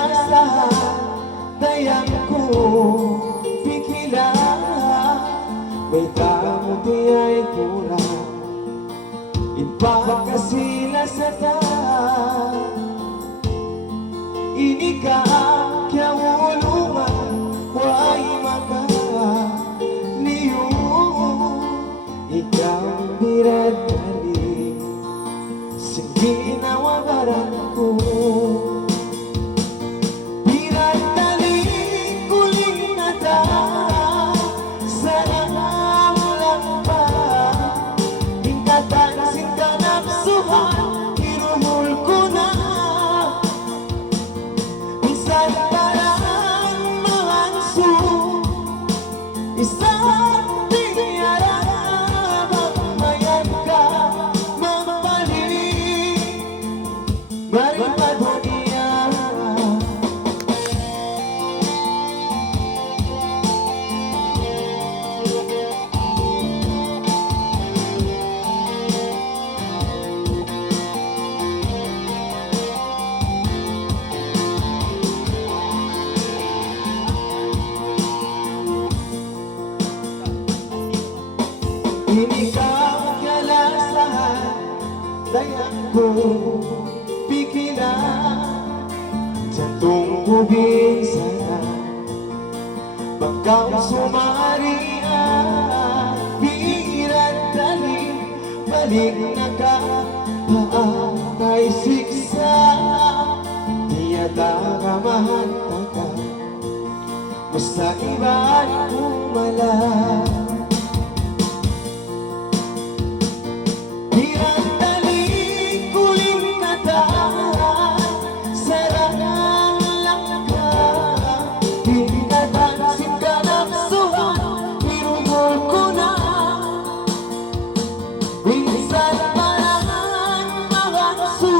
kalasahan, dayang ko pikila. May tamo di ay kurang, ipagkasila sa ta. Ini ka kya ulungan, huwag maka niyo. Ikaw biradali, sige na wagaran ko. Biradali, kuling na ta, sarang lang pa. Ingkatan sinta napsuhan, iruhul ko na. Minsan parang mahansu, isang ini ka kalasahan, dayang ko pikilan. Jantong tubig sana, bangkang sumarian. Biradali, balik na ka, paatay siksa. Tiyata ka mahantaka, basta iba'y umalan. Minsan parang mahansu,